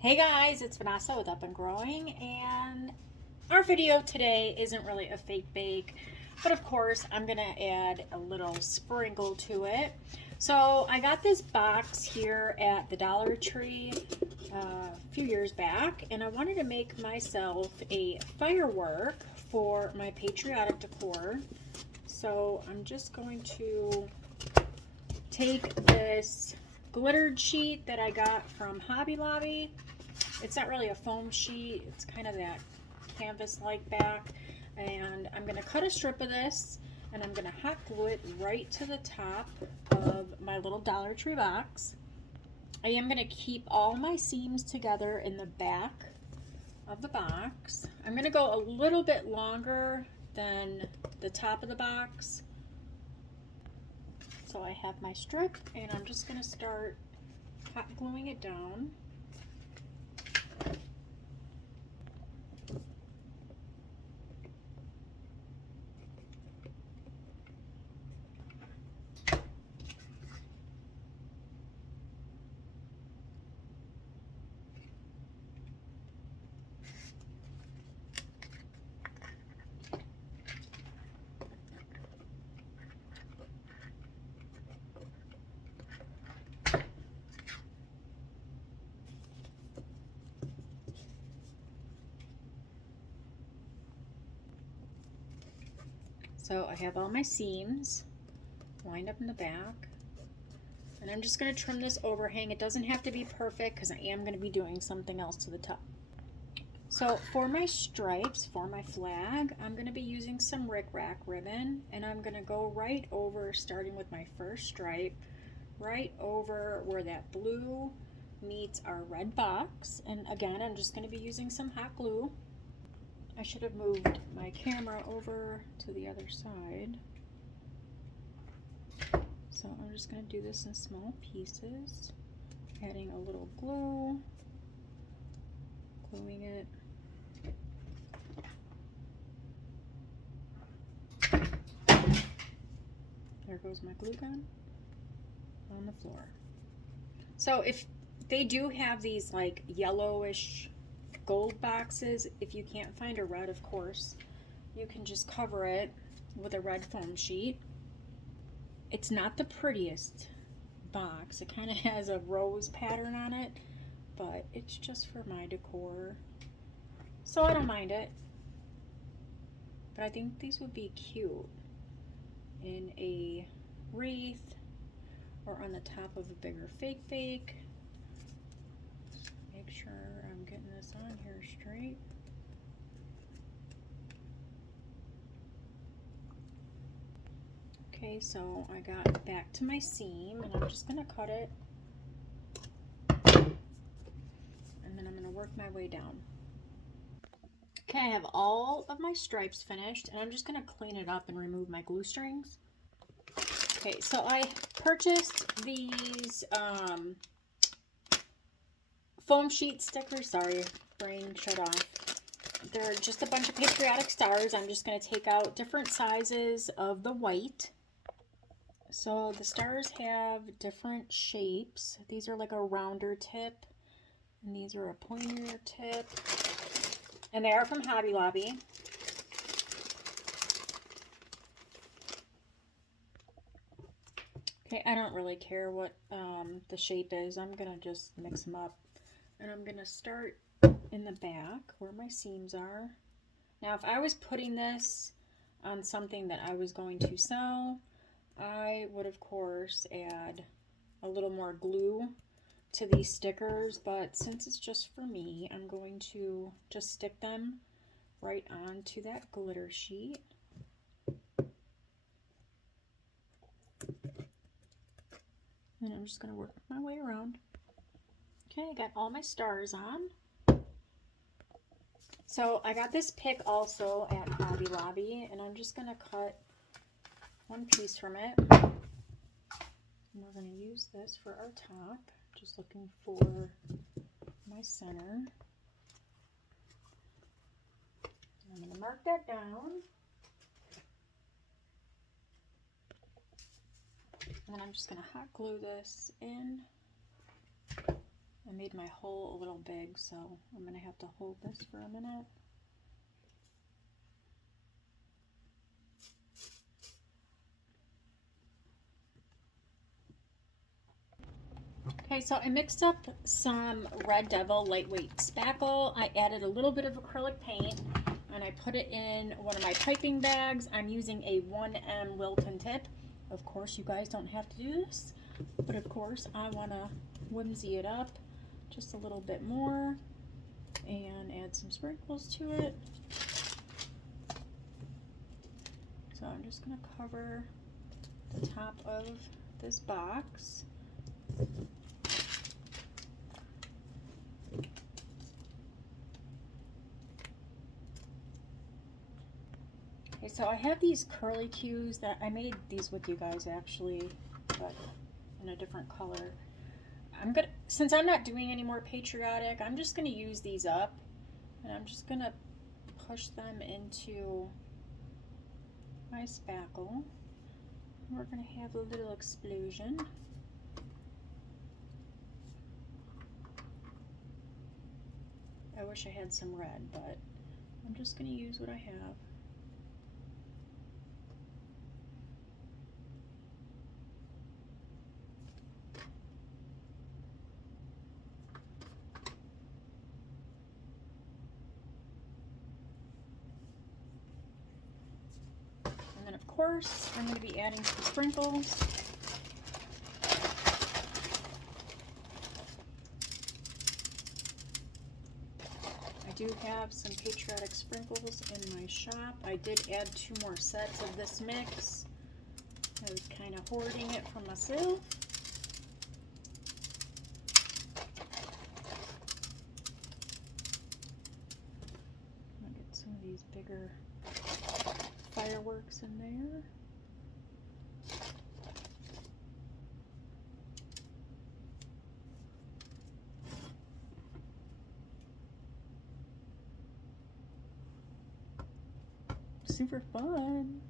Hey guys, it's Vanessa with Up and Growing, and our video today isn't really a fake bake, but of course I'm gonna add a little sprinkle to it. So I got this box here at the Dollar Tree a few years back, and I wanted to make myself a firework for my patriotic decor. So I'm just going to take this glittered sheet that I got from Hobby Lobby. It's not really a foam sheet, it's kind of that canvas-like back. And I'm going to cut a strip of this and I'm going to hot glue it right to the top of my little Dollar Tree box. I am going to keep all my seams together in the back of the box. I'm going to go a little bit longer than the top of the box. So I have my strip and I'm just going to start hot gluing it down. So I have all my seams lined up in the back, and I'm just going to trim this overhang. It doesn't have to be perfect because I am going to be doing something else to the top. So for my stripes, for my flag, I'm going to be using some rickrack ribbon, and I'm going to go right over, starting with my first stripe, right over where that blue meets our red box. And again, I'm just going to be using some hot glue. I should have moved my camera over to the other side. So I'm just going to do this in small pieces, adding a little glue, gluing it. There goes my glue gun on the floor. So if they do have these like yellowish gold boxes, if you can't find a red, of course, you can just cover it with a red foam sheet. It's not the prettiest box. It kind of has a rose pattern on it, but it's just for my decor, so I don't mind it. But I think these would be cute in a wreath or on the top of a bigger fake bake. Make sure I'm getting this on here straight. Okay, so I got back to my seam and I'm just going to cut it, and then I'm going to work my way down. Okay, I have all of my stripes finished, and I'm just going to clean it up and remove my glue strings. Okay, so I purchased these foam sheet stickers. Sorry, brain shut off. They're just a bunch of patriotic stars. I'm just going to take out different sizes of the white. So the stars have different shapes. These are like a rounder tip, and these are a pointier tip. And they are from Hobby Lobby. Okay, I don't really care what the shape is. I'm going to just mix them up. And I'm going to start in the back where my seams are. Now, if I was putting this on something that I was going to sell, I would, of course, add a little more glue to these stickers, but since it's just for me, I'm going to just stick them right onto that glitter sheet. And I'm just going to work my way around. Okay, I got all my stars on. So I got this pick also at Hobby Lobby, and I'm just going to cut one piece from it. And we're going to use this for our top. Just looking for my center. I'm going to mark that down. And then I'm just going to hot glue this in I made my hole a little big, so I'm going to have to hold this for a minute. Okay, so I mixed up some Red Devil lightweight spackle. I added a little bit of acrylic paint and I put it in one of my piping bags. I'm using a 1M Wilton tip. Of course, you guys don't have to do this, but of course I want to whimsy it up just a little bit more and add some sprinkles to it. So I'm just going to cover the top of this box. Okay, so I have these curly cues that I made these with you guys actually, but in a different color. Since I'm not doing any more patriotic, I'm just gonna use these up and I'm just gonna push them into my spackle. We're gonna have a little explosion. I wish I had some red, but I'm just gonna use what I have. And then of course, I'm gonna be adding some sprinkles. I do have some patriotic sprinkles in my shop. I did add 2 more sets of this mix. I was kind of hoarding it for myself. I'm gonna get some of these bigger fireworks in there. Super fun.